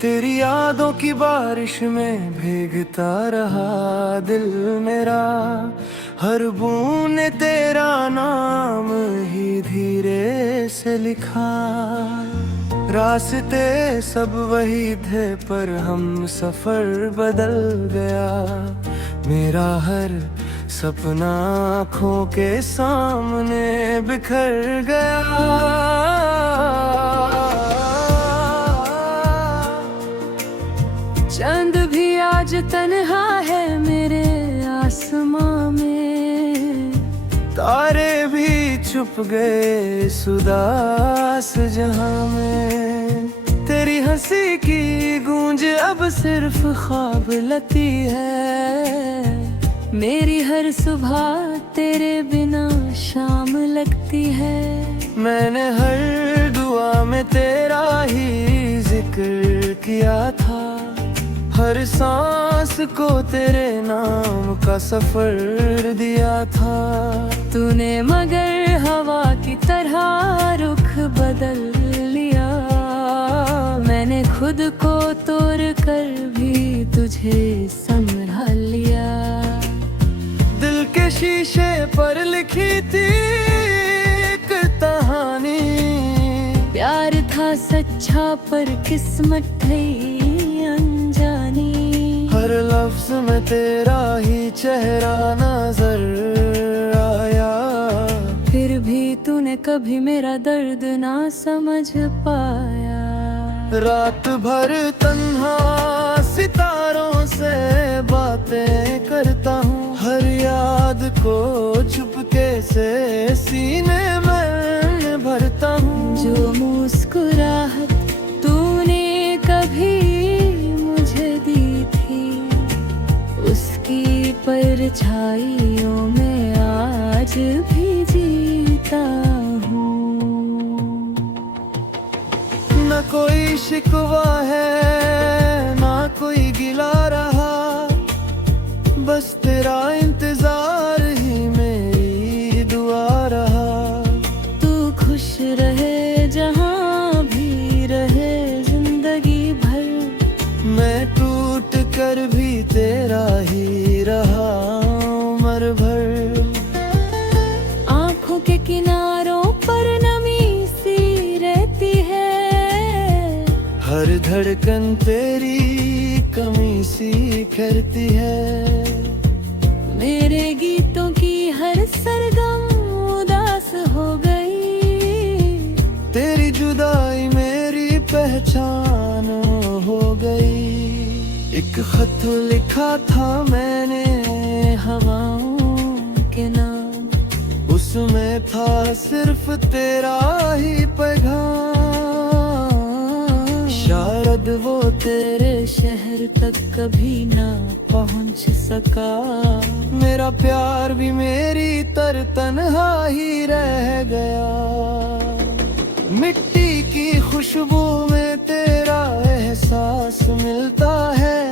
तेरी यादों की बारिश में भीगता रहा दिल मेरा। हर बूंद ने तेरा नाम ही धीरे से लिखा। रास्ते सब वही थे पर हम सफर बदल गया। मेरा हर सपना आँखों के सामने बिखर गया। चांद भी आज तन्हा है मेरे आसमां में। तारे भी छुप गए इस उदास जहां में। तेरी हंसी की गूंज अब सिर्फ ख्वाब लती है। मेरी हर सुबह तेरे बिना शाम लगती है। मैंने हर दुआ में तेरा ही जिक्र किया था। हर सांस को तेरे नाम का सफर दिया था। तूने मगर हवा की तरह रुख बदल लिया। मैंने खुद को तोड़ कर भी तुझे संभाल लिया। दिल के शीशे पर लिखी थी एक कहानी। प्यार था सच्चा पर किस्मत थी अनजानी। हर लफ्ज में तेरा ही चेहरा नजर आया। फिर भी तूने कभी मेरा दर्द ना समझ पाया। रात भर तन्हा सितारों से बातें करता हूँ। हर याद को चुपके से सीने में भरता हूँ। जो मुस्कुराहट तूने कभी मुझे दी थी, उसकी परछाइयों में आज भी जीता हूँ। न कोई शिकवा है ना कोई गिला रहा। बस तेरा इंतजार ही मेरी दुआ रहा। तू खुश रहे जहाँ भी रहे जिंदगी भर। मैं टूट कर भी तेरा ही रहा उम्र भर। आँखों के किनारों पर नमी सी रहती है। हर धड़कन तेरी कमी सी करती है। मेरे गीतों की हर सरगम उदास हो गई। तेरी जुदाई मेरी पहचान हो गई। एक खत लिखा था मैंने हवाओं के नाम। उसमें था सिर्फ तेरा ही पैगाम। शायद वो तेरे शहर तक कभी ना पहुंच सका। मेरा प्यार भी मेरी तरह तन्हा ही रह गया। मिट्टी की खुशबू में तेरा एहसास मिलता है।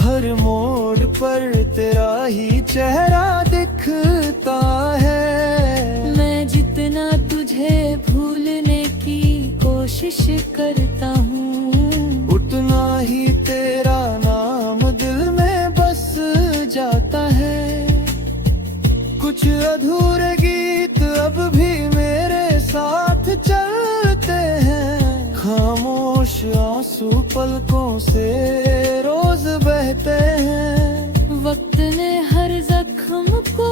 हर मोड़ पर तेरा ही चेहरा दिखता है। मैं जितना तुझे भूलने की कोशिश करता हूँ, उतना ही तेरा नाम दिल में बस जाता है। कुछ अधूरे गीत अब भी मेरे साथ चलते हैं। खामोश आंसू पलकों से रोज बहते हैं। वक्त ने हर जख्म को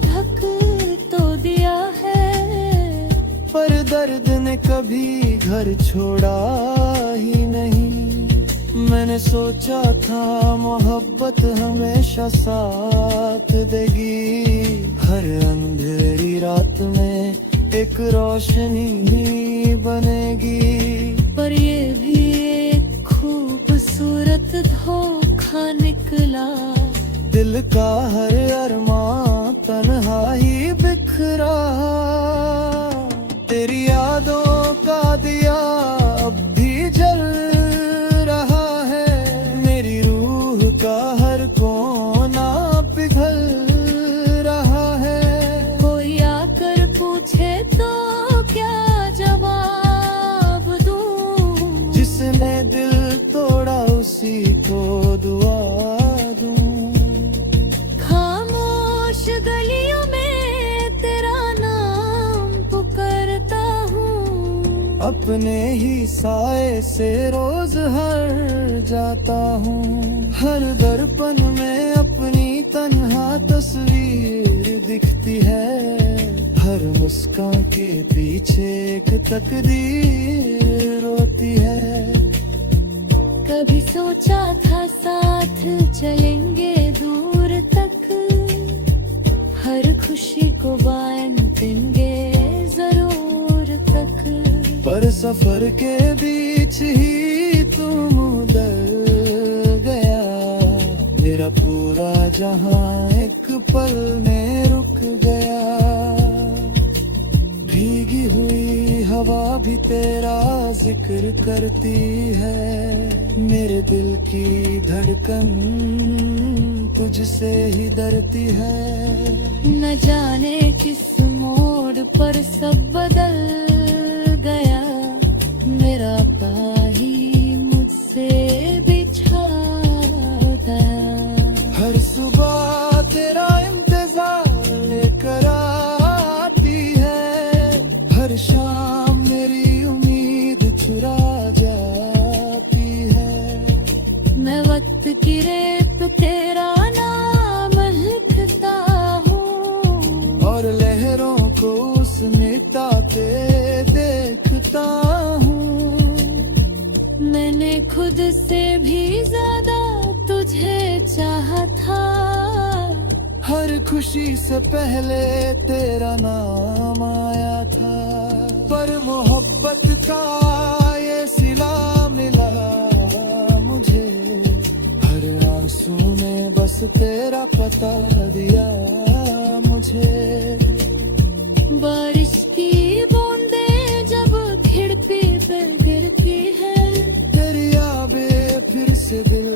ढक तो दिया है, पर दर्द ने कभी घर छोड़ा ही नहीं। मैंने सोचा था मोहब्बत हमेशा साथ देगी। हर अंधेरी रात में एक रोशनी बनेगी। पर ये भी एक खूबसूरत धोखा निकला। दिल का हर अरमां तन्हा ही बिखरा। तेरी यादों का दिया अब भी जल रहा है। मेरी रूह का हर कोना पिघल रहा है। कोई आकर पूछे तो क्या जवाब दूं? जिसने दिल तो अपने ही साए से रोज हर जाता हूँ। हर दर्पण में अपनी तन्हा तस्वीर दिखती है। हर मुस्कान के पीछे एक तकदीर रोती है। कभी सोचा था साथ चलेंगे दूर तक, हर खुशी को बांटेंगे जरूर तक। पर सफर के बीच ही तुम उधर गया। मेरा पूरा जहां एक पल में रुक गया। भीगी हुई हवा भी तेरा जिक्र करती है। मेरे दिल की धड़कन तुझसे ही डरती है। न जाने किस मोड़ पर सब बदल गया। मेरा ही मुझसे बिछा गया। हर सुबह तेरा इंतजार लेकर आती है। हर शाम मेरी उम्मीद चुरा जाती है। मैं वक्त की रेत तेरा नाम लिखता हूँ, और लहरों को उस मिटाते देखता हूँ। मैंने खुद से भी ज्यादा तुझे चाहा था। हर खुशी से पहले तेरा नाम आया था। पर मोहब्बत का ये सिला मिला मुझे। हर आंसू ने बस तेरा पता दिया मुझे। बारिश की बूंदें जब खिड़की पर गिरती है, तेरी यादें फिर से दिल